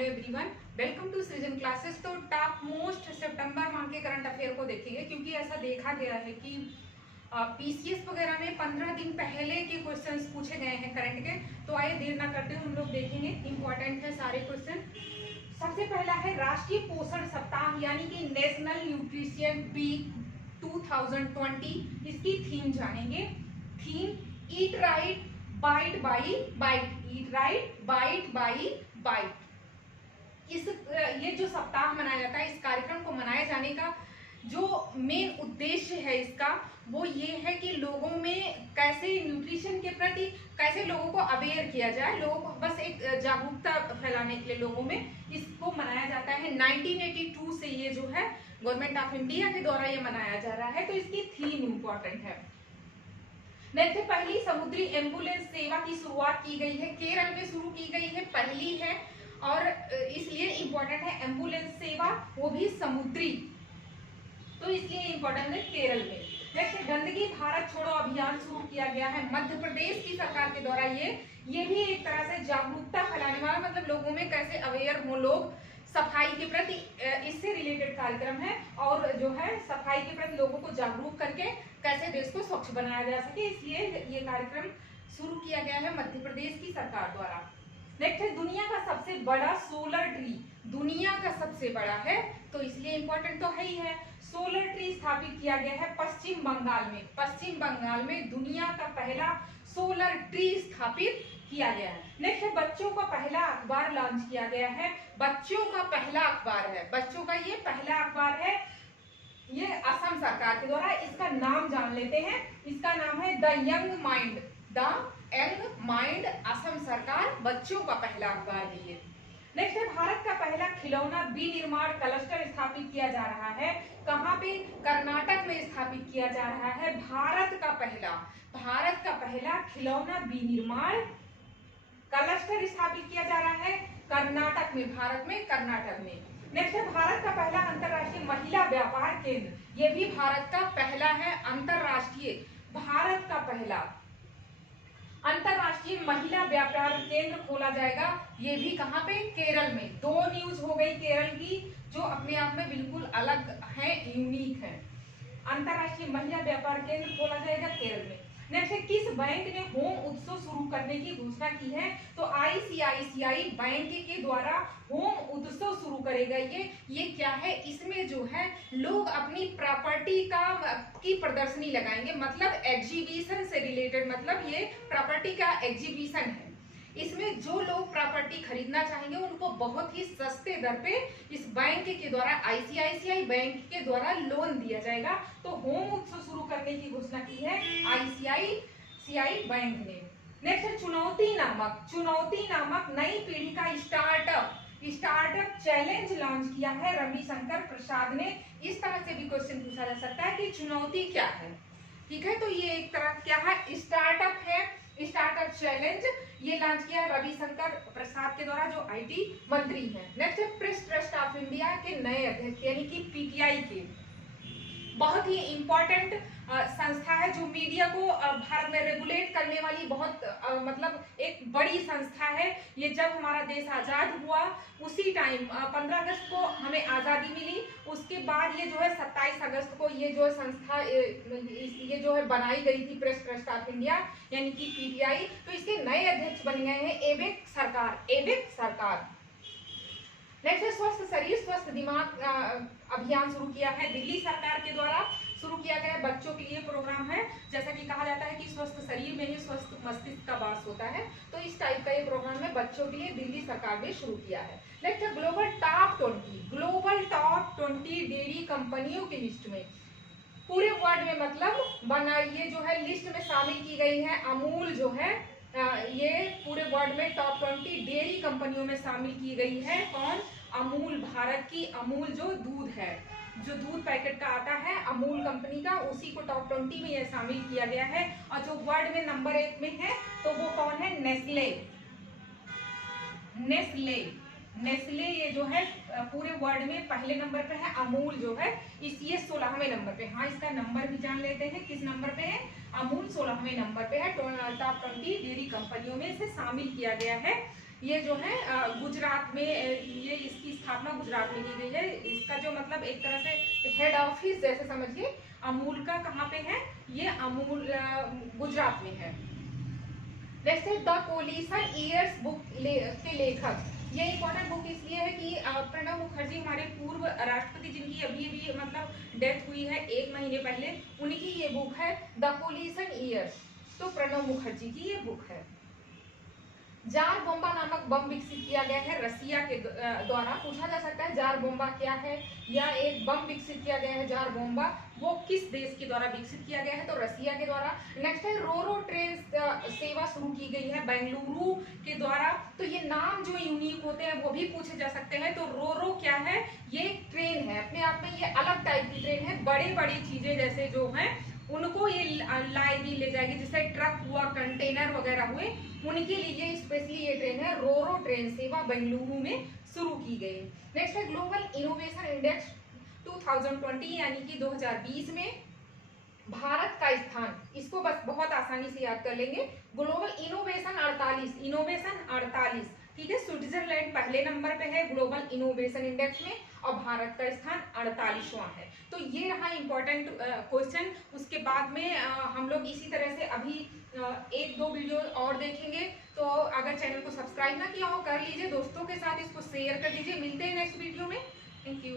Hello everyone, welcome to सृजन classes. तो top most सितंबर माह के करंट अफेयर को देखेंगे, क्योंकि ऐसा देखा गया है कि पीसीएस वगैरह में 15 दिन पहले के क्वेश्चंस पूछे गए हैं करंट के। तो आइए देर ना करते हुए हम लोग देखेंगे, इंपॉर्टेंट है सारे क्वेश्चन। सबसे पहला है राष्ट्रीय पोषण सप्ताह यानी कि नेशनल न्यूट्रिशन वीक 2020। इसकी थीम जानेंगे। Theme eat right bite by bite, eat right bite by bite. ये जो सप्ताह मनाया जाता है, इस कार्यक्रम को मनाए जाने का जो मेन उद्देश्य है इसका, वो ये है कि लोगों में कैसे न्यूट्रिशन के प्रति कैसे लोगों को अवेयर किया जाए, लोगों को बस एक जागरूकता फैलाने के लिए लोगों में इसको मनाया जाता है। 1982 से ये जो है गवर्नमेंट ऑफ इंडिया के द्वारा ये मनाया जा रहा है। तो इसकी थीम इम्पोर्टेंट है। नेक्स्ट, पहली समुद्री एम्बुलेंस सेवा की शुरुआत की गई है, केरल में शुरू की गई है, पहली है और इसलिए इम्पोर्टेंट है। एम्बुलेंस सेवा वो भी समुद्री, तो इसलिए इम्पोर्टेंट है केरल में। नेक्स्ट, गंदगी भारत छोड़ो अभियान शुरू किया गया है मध्य प्रदेश की सरकार के द्वारा। ये भी एक तरह से जागरूकता फैलाने वाला, मतलब लोगों में कैसे अवेयर हो लोग सफाई के प्रति, इससे रिलेटेड कार्यक्रम है। और जो है सफाई के प्रति लोगों को जागरूक करके कैसे देश को स्वच्छ बनाया जा सके, इसलिए ये कार्यक्रम शुरू किया गया है मध्य प्रदेश की सरकार द्वारा। नेक्स्ट है दुनिया का सबसे बड़ा सोलर ट्री, दुनिया का सबसे बड़ा है तो इसलिए इम्पोर्टेंट तो है ही है। सोलर ट्री स्थापित किया गया है पश्चिम बंगाल में। पश्चिम बंगाल में दुनिया का पहला सोलर ट्री स्थापित किया गया है। नेक्स्ट है बच्चों का पहला अखबार लॉन्च किया गया है। बच्चों का पहला अखबार है, बच्चों का ये पहला अखबार है, ये असम सरकार के द्वारा। इसका नाम जान लेते हैं, इसका नाम है the young mind, the young mind, Assam सरकार बच्चों का पहला अखबार है ये। नेक्स्ट है भारत का पहला खिलौना विनिर्माण क्लस्टर स्थापित किया जा रहा है। कहाँ पे? कर्नाटक में स्थापित किया जा रहा है। भारत का पहला खिलौना विनिर्माण क्लस्टर स्थापित किया जा रहा है कर्नाटक में, भारत में कर्नाटक में। नेक्स्ट है भारत का पहला अंतरराष्ट्रीय महिला व्यापार केंद्र, ये भी भारत का पहला है अंतरराष्ट्रीय, भारत का पहला अंतरराष्ट्रीय महिला व्यापार केंद्र खोला जाएगा। ये भी कहाँ पे? केरल में। दो न्यूज हो गई केरल की जो अपने आप में बिल्कुल अलग है, यूनिक है। अंतरराष्ट्रीय महिला व्यापार केंद्र खोला जाएगा केरल में। नेक्स्ट है किस बैंक ने होम उत्सव शुरू करने की घोषणा की है? तो आईसीआईसीआई बैंक के द्वारा होम उत्सव शुरू करेगा। ये क्या है? इसमें जो है लोग अपनी प्रॉपर्टी की प्रदर्शनी लगाएंगे, मतलब एग्जीबिशन से रिलेटेड, मतलब ये प्रॉपर्टी का एग्जीबिशन है। इसमें जो लोग प्रॉपर्टी खरीदना चाहेंगे उनको बहुत ही सस्ते दर पे इस बैंक के द्वारा, आईसीआईसीआई बैंक के द्वारा लोन दिया जाएगा। तो होम उत्सव शुरू करने की घोषणा की है आईसीआईसीआई बैंक ने। नेक्स्ट है चुनौती नामक नई पीढ़ी का स्टार्टअप चैलेंज लॉन्च किया है रविशंकर प्रसाद ने। इस तरह से भी क्वेश्चन पूछा जा सकता है कि चुनौती क्या है। ठीक है, तो ये एक तरह क्या है? स्टार्टअप है, स्टार्टअप चैलेंज ये लॉन्च किया रविशंकर प्रसाद के द्वारा, जो आईटी मंत्री हैं। नेक्स्ट है प्रेस ट्रस्ट ऑफ इंडिया के नए अध्यक्ष यानी कि पीटीआई के, बहुत ही इंपॉर्टेंट संस्था है जो मीडिया को भारत में रेगुलेट करने वाली बहुत मतलब एक बड़ी संस्था है। ये जब हमारा देश आजाद हुआ उसी टाइम 15 अगस्त को हमें आज़ादी मिली, उसके बाद ये जो है 27 अगस्त को ये जो संस्था ये जो है बनाई गई थी, प्रेस ट्रस्ट ऑफ इंडिया यानी कि पीटीआई। तो इसके नए अध्यक्ष बन गए हैं एबेक सरकार। नेक्स्ट है स्वस्थ शरीर स्वस्थ दिमाग अभियान शुरू किया है दिल्ली सरकार के द्वारा। शुरू किया गया बच्चों के लिए प्रोग्राम है। जैसा कि कहा जाता है कि स्वस्थ शरीर में ही स्वस्थ मस्तिष्क का वास होता है, तो इस टाइप का ये प्रोग्राम है बच्चों के लिए, दिल्ली सरकार ने शुरू किया है। नेक्स्ट ग्लोबल टॉप 20 डेयरी कंपनियों की लिस्ट में पूरे वर्ल्ड में, मतलब ये जो है लिस्ट में शामिल की गई है। अमूल जो है ये पूरे वर्ल्ड में टॉप 20 डेयरी कंपनियों में शामिल की गई है। कौन? अमूल, भारत की अमूल जो दूध है, जो दूध पैकेट का आता है अमूल कंपनी का, उसी को टॉप 20 में यह शामिल किया गया है। और जो वर्ल्ड में नंबर 1 में है तो वो कौन है? नेस्ले ये जो है पूरे वर्ल्ड में पहले नंबर पे है। अमूल जो है ये 16वें नंबर पे। हाँ, इसका नंबर भी जान लेते हैं, किस नंबर पे है? अमूल 16वें नंबर पे है। टॉप 20 डेयरी कंपनियों में से शामिल किया गया है ये जो है गुजरात में ये इसकी स्थापना गुजरात में की गई है। इसका जो मतलब एक तरह से हेड ऑफिस जैसे समझिए अमूल का कहाँ पे है, ये अमूल गुजरात में है। नेक्स्ट है द कोलिशन ईयर्स बुक के लेखक। ये इंपॉर्टेंट बुक इसलिए है कि प्रणब मुखर्जी हमारे पूर्व राष्ट्रपति जिनकी अभी अभी मतलब डेथ हुई है 1 महीने पहले, उनकी ये बुक है द कोलिशन ईयर्स। तो प्रणब मुखर्जी की ये बुक है। जार बोम्बा नामक बम विकसित किया गया है रसिया के द्वारा। पूछा जा सकता है जार बोम्बा क्या है, या एक बम विकसित किया गया है जार बोम्बा, वो किस देश के द्वारा विकसित किया गया है, तो रसिया के द्वारा। नेक्स्ट है रोरो ट्रेन सेवा शुरू की गई है बेंगलुरु के द्वारा। तो ये नाम जो यूनिक होते हैं वो भी पूछे जा सकते हैं। तो रोरो क्या है, ये एक ट्रेन है, अपने आप में ये अलग टाइप की ट्रेन है, बड़ी बड़ी चीजें जैसे जो है उनको ये लाएगी ले जाएगी, जैसे ट्रक हुआ, कंटेनर वगैरह हुए, उनके लिए स्पेशली ये ट्रेन है। रोरो ट्रेन सेवा बेंगलुरु में शुरू की गई। नेक्स्ट है ग्लोबल इनोवेशन इंडेक्स 2020 यानी कि 2020 में भारत का स्थान, इसको बस बहुत आसानी से याद कर लेंगे, ग्लोबल इनोवेशन 48, इनोवेशन 48, ठीक है। स्विट्जरलैंड पहले नंबर पे है ग्लोबल इनोवेशन इंडेक्स में, और भारत का स्थान 48वां है। तो ये रहा इंपॉर्टेंट क्वेश्चन। उसके बाद में हम लोग इसी तरह से अभी 1-2 वीडियो और देखेंगे। तो अगर चैनल को सब्सक्राइब ना किया हो कर लीजिए, दोस्तों के साथ इसको शेयर कर दीजिए। मिलते हैं नेक्स्ट वीडियो में। Thank you.